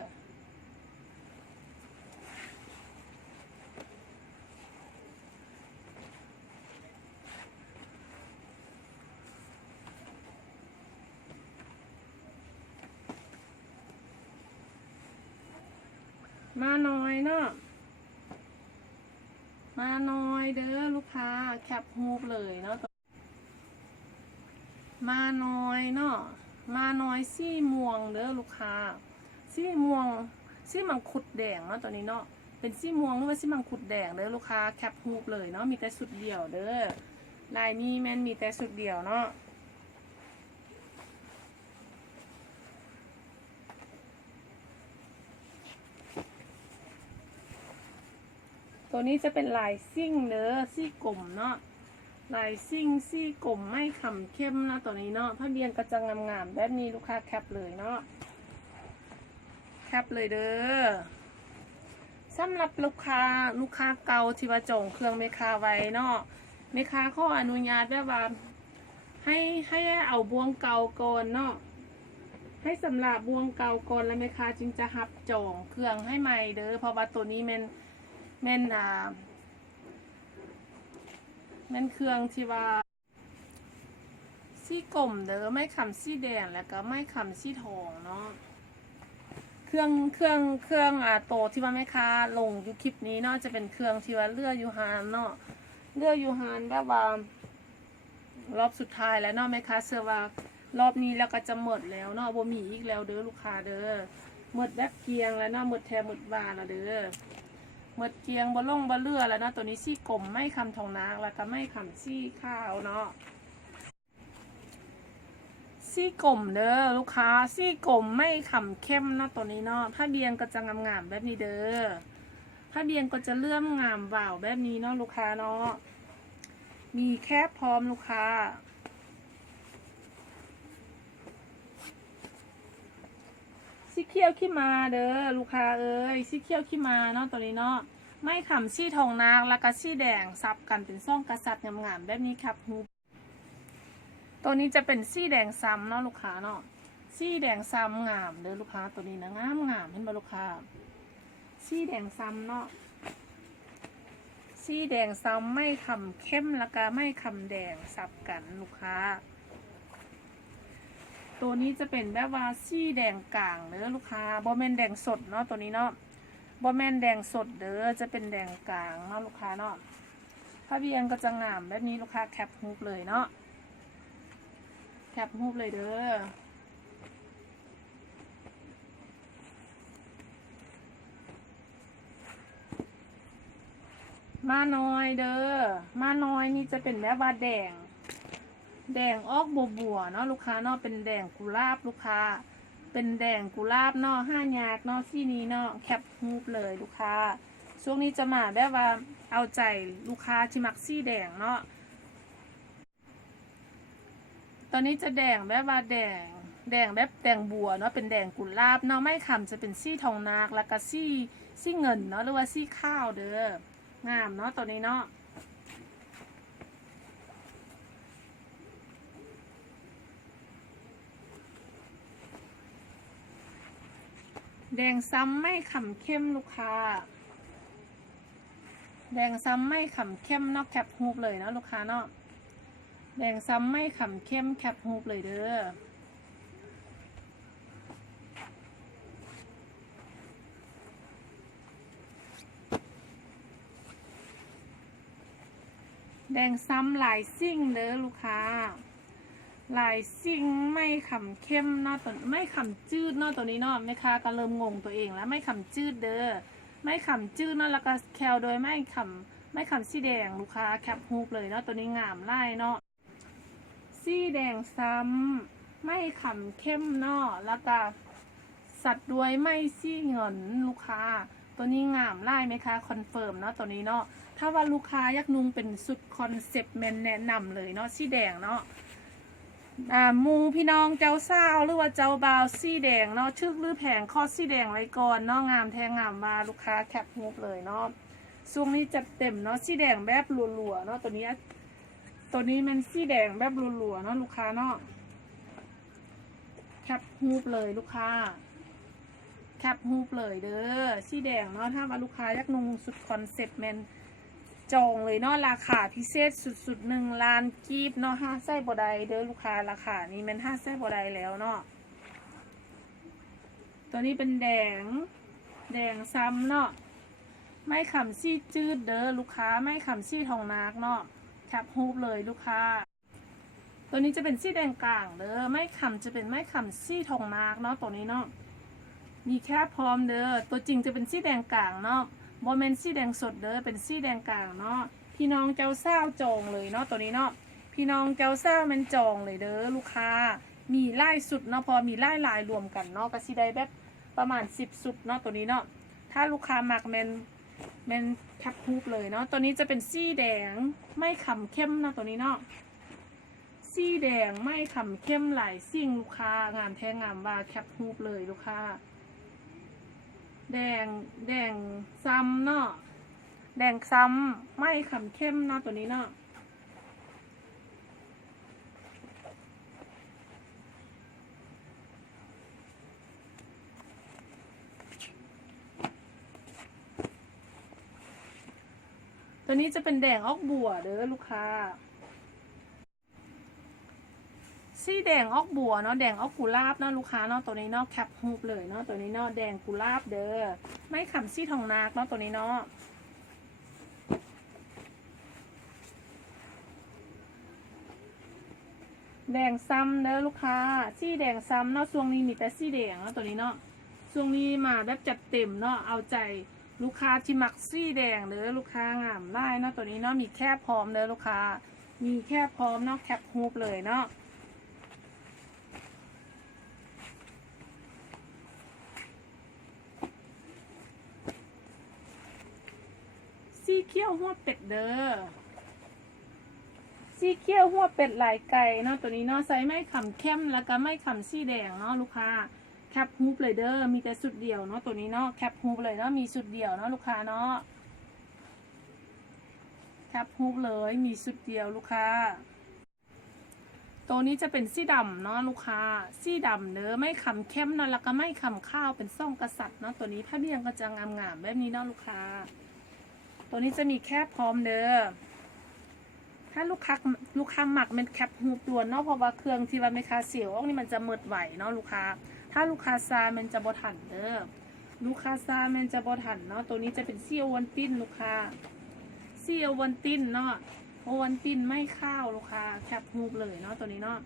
มาน้อยเนาะมาน้อยเด้อลูกค้าแคปฮูปเลยเนาะ มาน้อยเนาะมาน้อยซี่ม่วงเด้อลูกค้าซี่ม่วงซี่มังคุดแดงเนาะตัวนี้เนาะเป็นซี่ม่วงหรือว่าซี่มังคุดแดงเด้อลูกค้าแคปฮูปเลยเนาะมีแต่สุดเดียวเด้อลายนี้แม่นมีแต่สุดเดียวเนาะตัวนี้จะเป็นลายซิ่งเด้อซี่กลมเนาะลายซิ่งซี่กลมไม่ขำเข้มนะตัวนี้เนาะผ้าเบียนก็จะงามๆแบบนี้ลูกค้าแคปเลยเนาะแคปเลยเด้อสำหรับลูกค้าเก่าที่ว่าจองเครื่องเมคาไว้เนาะเมคาข้ออนุญาตแบบว่าให้เอาบวงเก่าก่อนเนาะให้สำหรับบวงเก่าก่อนแล้วเมคาจึงจะหับจองเครื่องให้ใหม่เด้อเพราะว่าตัวนี้แม่นเครื่องที่ว่าซี่กลมเด้อไม่ขำซี่แดงแล้วก็ไม่ขำซี่ทองเนาะเครื่องโตที่ว่าแม่ค้าลงอยู่คลิปนี้เนาะจะเป็นเครื่องที่ว่าเลือยูฮานเนาะเลือยูฮานแบบว่ารอบสุดท้ายแล้วเนาะแม่ค้าเชื่อว่ารอบนี้แล้วก็จะหมดแล้วเนาะบ่มีอีกแล้วเด้อลูกค้าเด้อหมดแบบเกียงแล้วเนาะหมดแทหมดบานแล้วเด้อหมดเกียงบ่ลงบ่เลือแล้วเนาะตัวนี้ซี่กลมไม่คำทองนางแล้วก็ไม่คำซี่ข้าวเนาะซี่กลมเด้อลูกค้าซี่กลมไม่ขำเข้มเนาะตัวนี้เนาะผ้าเบียงก็จะงามๆแบบนี้เด้อผ้าเบียงก็จะเลื่อมงามบ่าวแบบนี้เนาะลูกค้าเนาะมีแคบพร้อมลูกค้าซี่เขี้ยวขี้มาเด้อลูกค้าเอ้ยซี่เขี้ยวขี้มาเนาะตัวนี้เนาะไม่ขำซี่ทองนางแล้วก็ซี่แดงซับกันเป็นซ่องกษัตริย์งามๆแบบนี้ครับฮูตัวนี้จะเป็นซี่แดงซ้ำเนาะลูกค้าเนาะซี่แดงซ้ำงามเด้อลูกค้าตัวนี้นะงามเห็นบ่ลูกค้าซี่แดงซ้ำเนาะซี่แดงซ้ำไม่ขำเข้มแล้วก็ไม่ขำแดงซับกันลูกค้าตัวนี้จะเป็นแบบว่าซี่แดงกลางเด้อลูกค้าบอแมนแดงสดเนาะตัวนี้เนาะบอแมนแดงสดเด้อจะเป็นแดงกลางเนาะลูกค้าเนาะผ้าเบียงก็จะงามแบบนี้ลูกค้าแคปฮูปเลยเนาะแคปฮูปเลยเด้อมาน้อยเด้อมาน้อยนี่จะเป็นแบบว่าแดงออกบัวเนาะลูกค้าเนาะเป็นแดงกุหลาบลูกค้าเป็นแดงกุหลาบเนาะห้ายากเนาะซี่นี้เนาะแคปฮูปเลยลูกค้าช่วงนี้จะมาแบบว่าเอาใจลูกค้าที่มักซี่แดงเนาะตอนนี้จะแดงแบบว่าแดงแบบแดงบัวเนาะเป็นแดงกุหลาบเนาะไม่ขำจะเป็นซี่ทองนากแล้วก็ซี่เงินเนาะหรือว่าซี่ข้าวเด้องามเนาะตัวนี้เนาะแดงซ้ำไม่ขำเข้มลูกค้าแดงซ้ำไม่ขำเข้มเนาะแคปฮูปเลยเนาะลูกค้าเนาะแดงซ้ำไม่ขำเข้มแคปฮูปเลยเด้อแดงซ้ำลายซิ่งเด้อลูกค้าลายซิ่งไม่ขำเข้มเนาะตัวไม่ขำจืดเนาะตัวนี้เนาะแม่ค้าก็เริ่มงงตัวเองแล้วไม่ขำจืดเด้อไม่ขำจืดเนาะแล้วก็แคลโดยไม่ขำสีแดงลูกค้าแคปฮูปเลยเนาะตัวนี้งามไล่เนาะสีแดงซ้ำไม่ขำเข้มเนาะแล้วก็สัตว์ด้วยไม่สีเงินลูกค้าตัวนี้งามไล่ไหมคะคอนเฟิร์มเนาะตัวนี้เนาะถ้าว่าลูกค้าอยากนุ่งเป็นสุดคอนเซปต์แมนแนะนำเลยเนาะสีแดงเนาะมูพี่น้องเจ้าสาวหรือว่าเจ้าบ่าวสีแดงเนาะชึกหรือแผงข้อสีแดงไว้ก่อนเนาะงามแทงงามมาลูกค้าแคปฮูปเลยเนาะช่วงนี้จัดเต็มเนาะสีแดงแบบรัวๆเนาะตัวนี้มันสีแดงแบบรัวๆเนาะลูกค้าเนาะแคปฮูปเลยลูกค้าแคปฮูปเลยเด้อสีแดงเนาะถ้าว่าลูกค้าอยากนุ่งสุดคอนเซ็ปต์แมนจองเลยเนาะราคาพิเศษสุดๆ1 ล้านกีบเนาะ5 ไส้บดายเด้อลูกค้าราคานี้มัน5 ไส้บดายแล้วเนาะตัวนี้เป็นแดงซ้ำเนาะไม่ขำซี่จืดเด้อลูกค้าไม่ขำซี่ทองนากเนาะแคปฮูปเลยลูกค้า ตัวนี้จะเป็นซี่แดงกลางเด้อไม้คำจะเป็นไม้คำซี่ทองนากเนาะตัวนี้เนาะมีแค่พร้อมเด้อตัวจริงจะเป็นซี่แดงกลางเนาะโมเมนซี่แดงสดเด้อเป็นซี่แดงกลางเนาะพี่น้องเจ้าเศร้าจองเลยเนาะตัวนี้เนาะพี่น้องเจ้าเศร้ามันจองเลยเด้อลูกค้ามีไล่สุดเนาะพอมีไล่ลายรวมกันเนาะก็สิได้แบบประมาณ10สุดเนาะตัวนี้เนาะถ้าลูกค้ามักแมนแคปฮูปเลยเนาะตัวนี้จะเป็นซี่แดงไม่ขำเข้มนะตัวนี้เนาะซี่แดงไม่ขำเข้มหลายซิ่งลูกค้างามแท้งามว่าแคปฮูปเลยลูกค้าแดงซ้ำเนาะแดงซ้ำไม่ขำเข้มเนาะตัวนี้เนาะตัวนี้จะเป็นแดงออกบัวเด้อลูกค้าสีแดงออกบัวเนาะแดงออกกุหลาบเนาะลูกค้าเนาะตัวนี้เนาะแคปฮูปเลยเนาะตัวนี้เนาะแดงกุหลาบเด้อไม่ขำซี่ทองนากเนาะตัวนี้เนาะแดงซ้ำเด้อลูกค้าซี่แดงซ้ำเนาะช่วงนี้มีแต่ซี่แดงเนาะตัวนี้เนาะช่วงนี้มาแบบจัดเต็มเนาะเอาใจลูกค้าที่มักซี่แดงเด้อลูกค้างามได้เนาะตัวนี้เนาะมีแค่พร้อมเด้อลูกค้ามีแค่พร้อมเนาะแคปฮูปเลยเนาะซี่เขี้ยวหัวเป็ดเด้อซี่เขี้ยวหัวเป็ดลายไก่เนาะตัวนี้เนาะใส่ไม่ขำเข้มแล้วก็ไม่ขำซี่แดงเนาะลูกค้าแคปฮูปเลยเด้อมีแต่สุดเดียวเนาะตัวนี้เนาะแคปฮูปเลยเนาะมีสุดเดียวเนาะลูกค้าเนาะแคปฮูปเลยมีสุดเดียวลูกค้าตัวนี้จะเป็นซี่ดำเนาะลูกค้าซี่ดำเด้อไม่ขำเข้มเนาะแล้วก็ไม่ขำข้าวเป็นซ่องกษัตริย์เนาะตัวนี้ผ้าเบียงก็จะงามๆแบบนี้เนาะลูกค้าตัวนี้จะมีแคปพร้อมเด้อถ้าลูกค้าหมักเป็นแคปฮูปด่วนเนาะเพราะว่าเครื่องที่ว่าไม่คาเสียวออกนี่มันจะหมดไหวเนาะลูกค้าถ้าลูกค้าซามันจะบดหันเด้อลูกค้าซามันจะบดหันเนาะตัวนี้จะเป็นซี่โอวันตินลูกค้าซี่โอวันตินเนาะโอวันตินไม่ข้าวลูกค้าแคปฮูปเลยเนาะตัวนี้เนาะ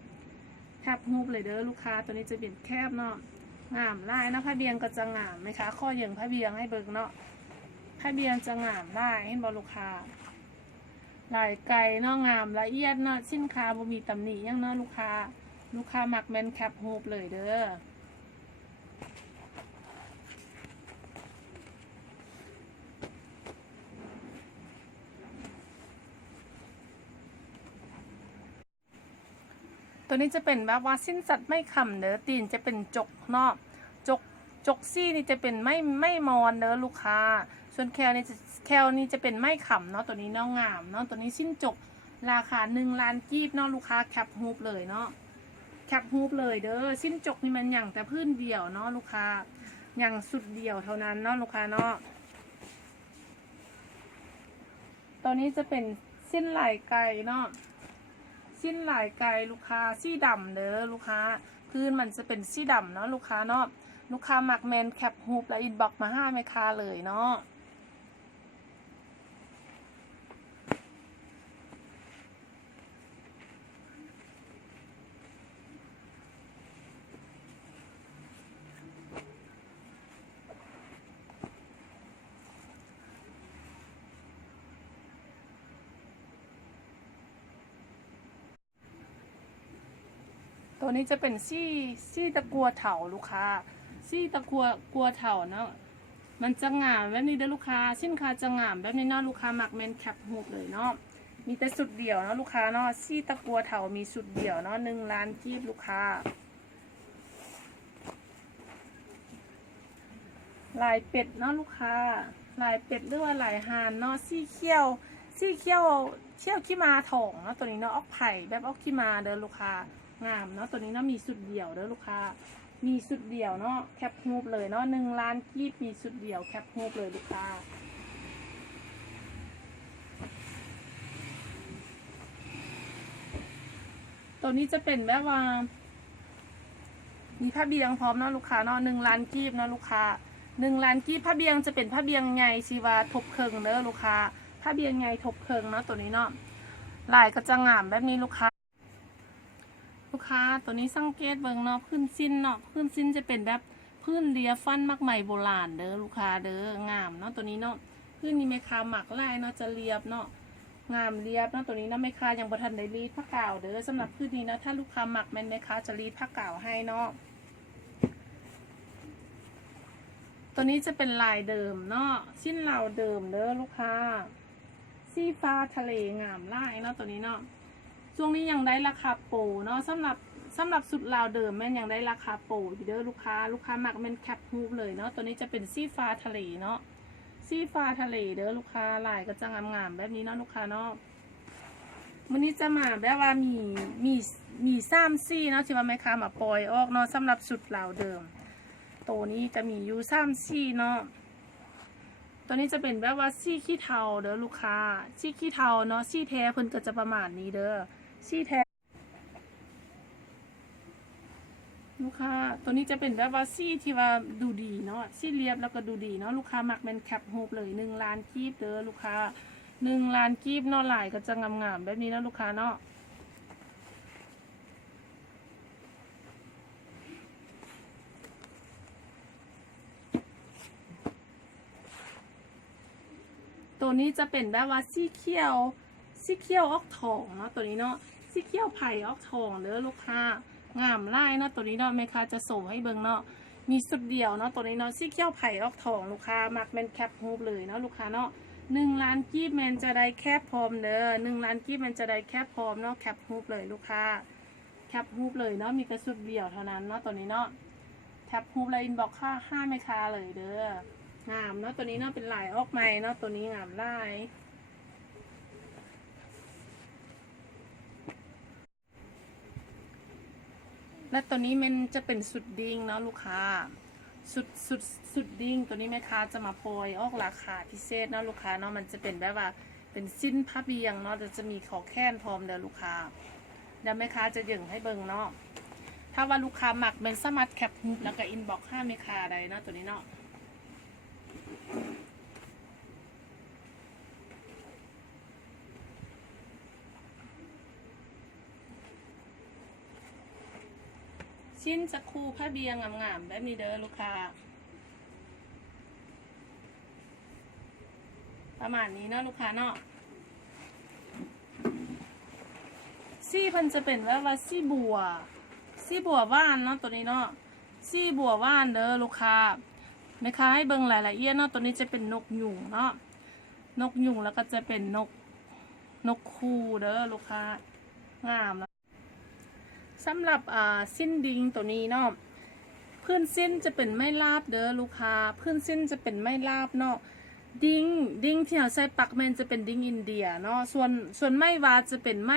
แคปฮูปเลยเด้อลูกค้าตัวนี้จะเป็นแคบเนาะงามลายนะผ้าเบียงก็จะงามไหมคะข้อยังผ้าเบียงให้เบิ่งเนาะผ้าเบียงจะงามได้ให้บอลูกค้าลายไก่เนาะงามละเอียดเนาะสินค้าบ่มีตำหนิยังเนาะลูกค้ามักแมนแคปฮูปเลยเด้อตัวนี้จะเป็นแบบว่าสิ้นสัตว์ไม่ขำเด้อตีนจะเป็นจกเนาะจกซี่นี่จะเป็นไม่มอนเด้อลูกค้าส่วนแคลนี่จะเป็นไม่ขำเนาะตัวนี้เนาะงามเนาะตัวนี้สิ้นจกราคา1 ล้านกีบเนาะลูกค้าแคปฮูปเลยเนาะแคปฮูปเลยเด้อสิ้นจกนี่มันอย่างแต่พื้นเดียวเนาะลูกค้าอย่างสุดเดียวเท่านั้นเนาะลูกค้าเนาะตัวนี้จะเป็นสิ้นลายไก่เนาะสิ้นลายไก่ลูกค้าสีดำเด้อลูกค้าพื้นมันจะเป็นสีดำเนาะลูกค้าเนาะลูกค้ามักแมนแคปฮูปและอินบ็อกมา5แม่ค้าเลยเนาะตัวนี้จะเป็นซี่ตะกัวเถาลูกค้าซี่ตะกัวเถาเนาะมันจะงามแบบนี้เด้อลูกค้าสินค้าจะงามแบบนี้เนาะลูกค้ามักแมนแคปฮูปเลยเนาะมีแต่สุดเดียวเนาะลูกค้าเนาะซี่ตะกัวเถามีสุดเดียวเนาะ1 ล้านกีบลูกค้าลายเป็ดเนาะลูกค้าลายเป็ดหรือว่าลายห่านเนาะซี่เขี้ยวขี้มาถองเนาะตัวนี้เนาะออกไผ่แบบออกขี้มาเด้อลูกค้างามเนาะตัวนี้เนาะมีสุดเดียวเด้อลูกค้ามีสุดเดียวเนาะแคปฮูปเลยเนาะ1 ล้านกีบมีสุดเดียวแคปฮูปเลยลูกค้าตัวนี้จะเป็นแบบว่ามีผ้าเบียงพร้อมเนาะลูกค้าเนาะ1 ล้านกีบเนาะลูกค้า1 ล้านกีบผ้าเบียงจะเป็นผ้าเบียงไงชีวาทบเคิงเด้อลูกค้าผ้าเบียงไงทบเคิงเนาะตัวนี้เนาะลายก็จะงามแบบนี้ลูกค้า ลูกค้าตัวนี้สังเกตเบิ่งเนาะพื้นสิ้นเนาะพื้นสิ้นจะเป็นแบบพื้นเลียฟันมักใหม่โบราณเด้อลูกค้าเด้องามเนาะตัวนี้เนาะพื้นนี้แม่ค้าหมักลายเนาะจะเรียบเนาะงามเรียบเนาะตัวนี้เนาะแม่ค้ายังบ่ทันได้รีดผ้าก่าวเด้อสำหรับพื้นนี้นะถ้าลูกค้าหมักแม่นแม่ค้าจะรีดผ้าก่าวให้เนาะตัวนี้จะเป็นลายเดิมเนาะชิ้นเราเดิมเด้อลูกค้าสีฟ้าทะเลงามลายเนาะตัวนี้เนาะช่วงนี้ยังได้ราคาโปรเนาะสำหรับสุดลาวเดิมแม่นยังได้ราคาโปรอยู่เด้อลูกค้าหมักแม่นแคปฮูปเลยเนาะตัวนี้จะเป็นสีฟ้าทะเลเนาะสีฟ้าทะเลเด้อลูกค้าลายก็จะงามๆแบบนี้เนาะลูกค้าเนาะมื้อนี้จะมาแบบว่ามี3สีเนาะที่ว่าแม่ค้ามาปล่อยออกเนาะสำหรับสุดลาวเดิมตัวนี้จะมีอยู่3สีเนาะตัวนี้จะเป็นแบบว่าสีขี้เทาเด้อลูกค้าสีขี้เทาเนาะสีแท้เพิ่นก็จะประมาณนี้เด้อสีแท้ลูกค้าตัวนี้จะเป็นแบบว่าสีที่ว่าดูดีเนาะสีเรียบแล้วก็ดูดีเนาะลูกค้ามักเป็นแคปฮูปเลย1 ล้านกีบเด้อลูกค้า1 ล้านกีบเนาะลายก็จะงามๆแบบนี้เนาะลูกค้าเนาะตัวนี้จะเป็นแบบว่าสีเขียวออกทองเนาะตัวนี้เนาะสีเขียวไผ่ออกทองเด้อลูกค้างามลายเนาะตัวนี้เนาะแม่ค้าจะส่งให้เบิ่งเนาะมีสุดเดียวเนาะตัวนี้เนาะสีเขียวไผ่ออกทองลูกค้ามักเป็นแคปฮูปเลยเนาะลูกค้าเนาะ1 ล้านกีบแมนจะได้แคปพร้อมเด้อ1 ล้านกีบแมนจะได้แคปพร้อมเนาะแคปฮูปเลยลูกค้าแคปฮูปเลยเนาะมีกระสุดเดียวเท่านั้นเนาะตัวนี้เนาะแคปฮูปเลยอินบอกค่า5แม่ค้าเลยเด้องามเนาะตัวนี้เนาะเป็นลายออกใหม่เนาะตัวนี้งามลายและตัวนี้มันจะเป็นสุดดิ้งเนาะลูกค้าสุดดิ้งตัวนี้แม่ค้าจะมาโปรยออกราคาพิเศษเนาะลูกค้าเนาะมันจะเป็นแบบว่าเป็นสิ้นผ้าเบียงเนาะจะมีขอแค้นพร้อมเด้อลูกค้าเดี๋ยวแม่ค้าจะยึงให้เบิ่งเนาะถ้าว่าลูกค้าหมักเป็นสมัครแคปฮูปแล้วก็อินบ็อกซ์5แม่ค้าใดเนาะตัวนี้เนาะชิ้นจะคูผ้าเบียงงามๆแบบนี้เด้อลูกค้าประมาณนี้เนาะลูกค้าเนาะสีเพิ่นจะเป็นว่าสีบัวว่านเนาะตัวนี้เนาะสีบัวว่านเด้อลูกค้าแม่ค้าให้เบิ่งรายละเอียดเนาะตัวนี้จะเป็นนกยุงเนาะนกยุงแล้วก็จะเป็นนกคูเด้อลูกค้างามแล้วสำหรับสิ้นดิงตัวนี้เนาะพื้นสิ้นจะเป็นไม้ลาบเด้อลูกค้าพื้นสิ้นจะเป็นไม้ลาบเนาะดิ้งที่เราใส่ปักแมนจะเป็นดิ้งอินเดียเนาะส่วนไม้วาจะเป็นไ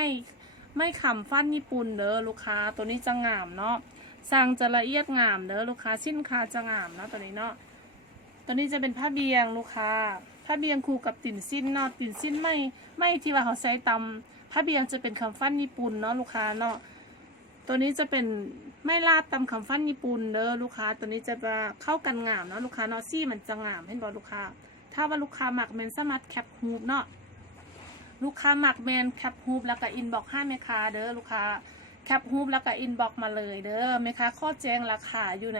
ม้ขำฟันญี่ปุ่นเด้อลูกค้าตัวนี้จะงามเนาะสั่งจะละเอียดงามเด้อลูกค้าสินค้าจะงามเนาะตัวนี้เนาะตัวนี้จะเป็นผ้าเบียงลูกค้าผ้าเบียงคู่กับติ่นสิ้นเนาะติ่นสิ้นไม่ที่ว่าเขาใส่ตำผ้าเบียงจะเป็นคำฟันญี่ปุ่นเนาะลูกค้าเนาะตัวนี้จะเป็นไม่ลาดตำคำฟันญี่ปุ่นเด้อลูกค้าตัวนี้จะเข้ากันงามเนาะลูกค้าเนาะซี่มันจะงามเห็นบ่ลูกค้าถ้าว่าลูกค้าหมักแมนสามารถแคปฮูปเนาะลูกค้าหมักแมนแคปฮูปแล้วก็อินบ็อกซ์ให้แม่ค้าเด้อลูกค้าแคปฮูปแล้วก็อินบ็อกซ์มาเลยเด้อแม่ค้าข้อแจ้งราคาอยู่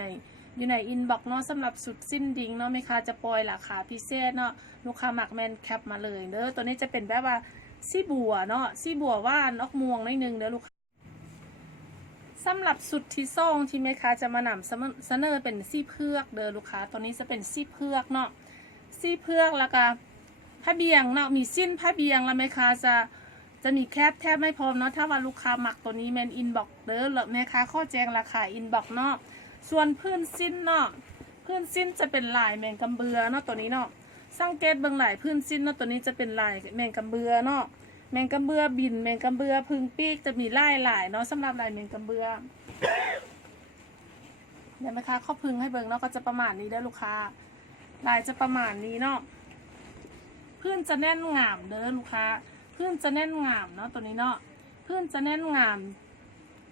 ในอินบ็อกซ์เนาะสำหรับสุดสิ้นดิ้งเนาะแม่ค้าจะปล่อยราคาพิเศษเนาะลูกค้าหมักแมนแคปมาเลยเด้อตัวนี้จะเป็นแบบว่าซี่บัวเนาะซี่บัวว่านออกม่วงนิดนึงเด้อลูกสำหรับสุดที่ซ่องที่แม่ค้าจะมานำเสนอเป็นซี่เพือกเด้อลูกค้าตัวนี้จะเป็นซี่เพือกเนาะซี่เพือกแล้วก็ผ้าเบียงเนาะมีสิ้นผ้าเบียงแล้วแม่ค้าจะมีแคบไม่พร้อมเนาะถ้าว่าลูกค้าหมักตัวนี้แมนอินบ็อกเด้อแม่ค้าข้อแจ้งราคาอินบ็อกเนาะส่วนพื้นสิ้นเนาะพื้นสิ้นจะเป็นลายแมงกำเบือเนาะตัวนี้เนาะสังเกตเบื้องหลายพื้นสิ้นเนาะตัวนี้จะเป็นลายแมงกำเบือเนาะแมงกำเบือบินแมงกำเบือพึ่งปีกจะมีลายเนาะสำหรับลายแมงกำเบือเดี๋ยวแม่ค้าข้อพึ่งให้เบิ่งเนาะก็จะประมาณนี้ได้ลูกค้าลายจะประมาณนี้เนาะพื้นจะแน่นงามเด้อลูกค้าพื้นจะแน่นงามเนาะตัวนี้เนาะพื้นจะแน่นงาม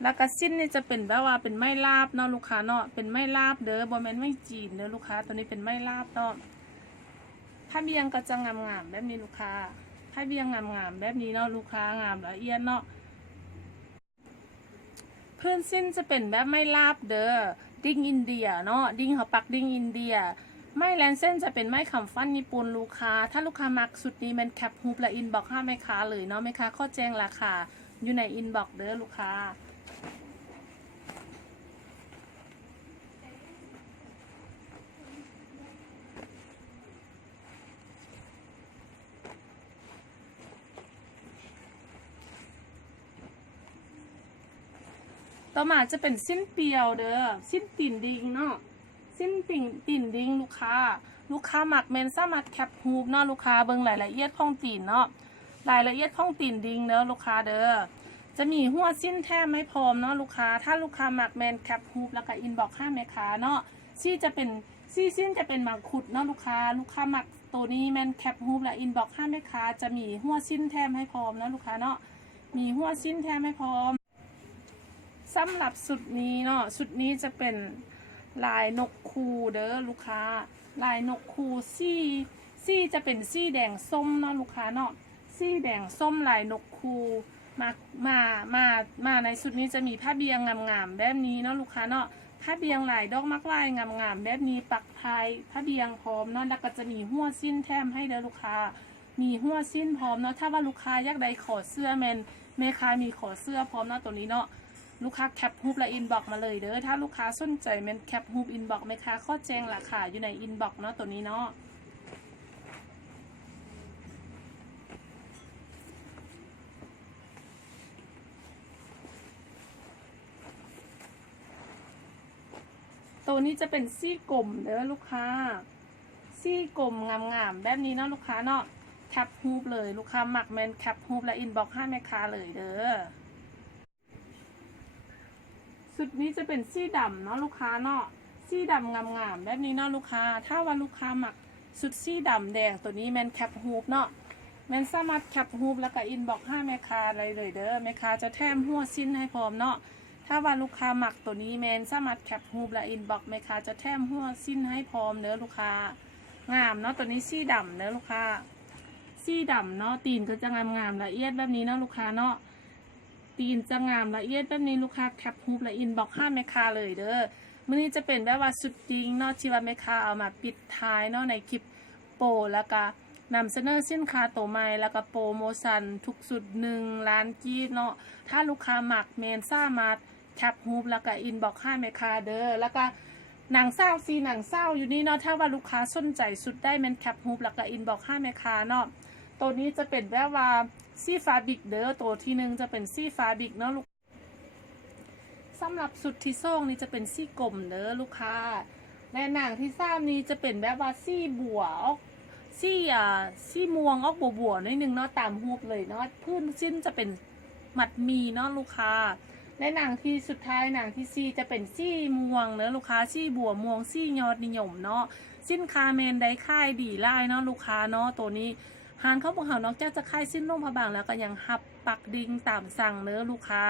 แล้วก็สิ้นนี่จะเป็นแบบว่าเป็นไม้ลาบเนาะลูกค้าเนาะเป็นไม้ลาบเด้อบ่แม่นไม้จีนเด้อลูกค้าตัวนี้เป็นไม้ลาบเนาะผ้าเบียงก็จะงามแบบนี้ลูกค้าผ้าเบียงงามแบบนี้เนาะลูกค้างามละเอียดเนาะ พื้นสิ้นจะเป็นแบบไม่ลาบเด้อดิ้งอินเดียเนาะดิ้งเขาปักดิ้งอินเดียไม่แลนเส้นจะเป็นไม้คำฟันญี่ปุ่นลูกค้าถ้าลูกค้ามักสุดนี้มันแคปฮูปและอินบอกห้าแม่ค้าเลยเนาะแม่ค้าข้อแจ้งราคาอยู่ในอินบอกเด้อลูกค้าต่อมาจะเป็นสิ้นเปียวเด้อสิ้นติ่นดิงเนาะสิ้นติ่นดิงลูกค้าหมักเมนสามารถแคปฮูปเนาะลูกค้าเบิ่งรายละเอียดของติ่นเนาะรายละเอียดของติ่นดิงเด้อลูกค้าเด้อจะมีหัวสิ้นแท้ไม่พร้อมเนาะลูกค้าถ้าลูกค้าหมักเมนแคปฮูปแล้วก็อินบอกห้าแม่ค้าเนาะซี่จะเป็นซี่สิ้นจะเป็นมังคุดเนาะลูกค้าหมักตัวนี้แมนแคปฮูปและอินบอกห้าแม่ค้าจะมีหัวสิ้นแท้ให้พร้อมเนาะลูกค้าเนาะมีหัวสิ้นแท้ให้พร้อมสำหรับสุดนี้เนาะสุดนี้จะเป็นลายนกคูเด้อลูกค้าลายนกคูซี่จะเป็นซี่แดงส้มเนาะลูกค้าเนาะซี่แดงส้มลายนกคูมาในสุดนี้จะมีผ้าเบียงงามๆแบบนี้เนาะลูกค้าเนาะผ้าเบียงลายดอกมักลายงามๆแบบนี้ปักพายผ้าเบียงพร้อมเนาะแล้วก็จะมีหัวสิ้นแถมให้เด้อลูกค้ามีหัวสิ้นพร้อมเนาะถ้าว่าลูกค้าอยากได้ขอเสื้อแม่ค้ามีขอเสื้อพร้อมเนาะตัวนี้เนาะลูกค้าแคปฮูปและอินบ็อกมาเลยเด้อถ้าลูกค้าสนใจแมนแคปฮูปอินบ็อกไหมคะข้อแจ้งราคาอยู่ในอินบ็อกเนาะตัวนี้เนาะตัวนี้จะเป็นซี่กลมเด้อลูกค้าซี่กลมงามๆแบบนี้เนาะลูกค้าเนาะแคปฮูปเลยลูกค้าหมักแมนแคปฮูปและอินบ็อกให้แม่ค้าเลยเด้อสุดนี้จะเป็นซี่ดำเนาะลูกค้าเนาะซี่ดำงามๆแบบนี้เนาะลูกค้าถ้าว่าลูกค้าหมักสุดซี่ดำแดงตัวนี้แมนแคปฮูปเนาะแมนสามารถแคปฮูปแล้วก็อินบ็อกให้แม่ค้าอะไรเลยเด้อแม่ค้าจะแถมหัวสิ้นให้พร้อมเนาะถ้าว่าลูกค้าหมักตัวนี้แมนสามารถแคปฮูปและอินบ็อกแม่ค้าจะแถมหัวสิ้นให้พร้อมเด้อลูกค้างามเนาะตัวนี้ซี่ดำเด้อลูกค้าซี่ดำเนาะตีนก็จะงามละเอียดแบบนี้เนาะลูกค้าเนาะตีนจะงามละเอียดแบบนี้ลูกค้าแคปฮูปและอินบ็อกห้าแม่ค้าเลยเด้อมื้อนี้จะเป็นแบบว่าสุดจริงเนาะที่ว่าแม่ค้าเอามาปิดท้ายเนาะในคลิปโปรแล้วก็นำเสนอสินค้าตัวใหม่แล้วก็โปรโมชั่นทุกสุด1,000,000 กีบเนาะถ้าลูกค้าหมักเมนสามารถแคปฮูปแล้วก็อินบ็อกห้าแม่ค้าเด้อแล้วก็หนังเศร้าซีหนังเศร้าอยู่นี่เนาะถ้าว่าลูกค้าสนใจสุดได้เมนแคปฮูปแล้วก็อินบ็อกห้าแม่ค้าเนาะตัวนี้จะเป็นแบบว่าซีฟาบิกเด้อตัวที่หนึ่งจะเป็นซีฟาบิกเนาะลูกสำหรับสุดที่ส่งนี้จะเป็นซี่กลมเด้อลูกค้าและหนังที่ซ้ำนี้จะเป็นแบบว่าซี่บัวออกซี่ม่วงออกบัวนิดนึงเนาะตามฮูปเลยเนาะพื้นสิ้นจะเป็นหมัดมีเนาะลูกค้าและหนังที่สุดท้ายหนังที่ซี่จะเป็นซี่ม่วงเนาะลูกค้าซี่บัวม่วงซี่ยอดนิยมเนาะสินค้าเมนได้ค่ายดีไล่เนาะลูกค้าเนาะตัวนี้หานเขาบอกเขานอกจากจะค่ายสิ้นนุ่มพะบางแล้วก็ยังหับปักดิงตามสั่งเนื้อลูกค้า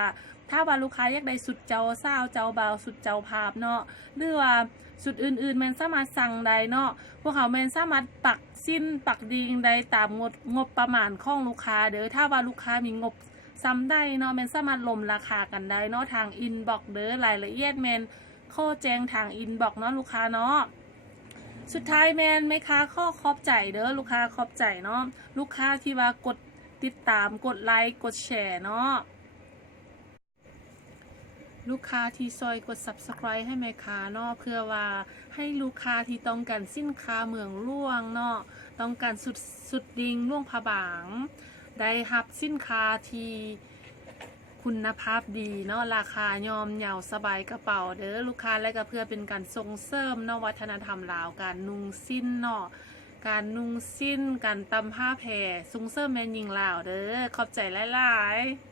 ถ้าว่าลูกค้าอยากได้สุดเจ้าเศร้าเจ้าเบาสุดเจ้าภาพเนาะหรือว่าสุดอื่นๆแมนสามารถสั่งได้เนาะพวกเขาแมนสามารถปักสิ้นปักดิงได้ตามงบประมาณของลูกค้าเด้อถ้าว่าลูกค้ามีงบซ้ำได้เนาะแมนสามารถลมราคากันได้เนาะทางอินบ็อกเด้อรายละเอียดแมนข้อแจ้งทางอินบ็อกเนาะลูกค้าเนาะสุดท้ายแมนไหมคะข้อขอบใจเด้อลูกค้าขอบใจเนาะลูกค้าที่ว่ากดติดตามกดไลค์กดแชร์เนาะลูกค้าที่ซอยกด subscribe ให้แม่ค้าเนาะเพื่อว่าให้ลูกค้าที่ต้องการสินค้าเมืองล่วงเนาะต้องการสุดดิ่งล่วงผาบางได้รับสินค้าที่คุณภาพดีเนาะราคายอมเยาสบายกระเป๋าเด้อลูกค้าและก็เพื่อเป็นการส่งเสริมเนาะวัฒนธรรมลาวการนุ่งสิ้นเนาะการนุ่งสิ้นการตำผ้าแผ่ส่งเสริมแม่นหญิงลาวเด้อขอบใจหลายๆ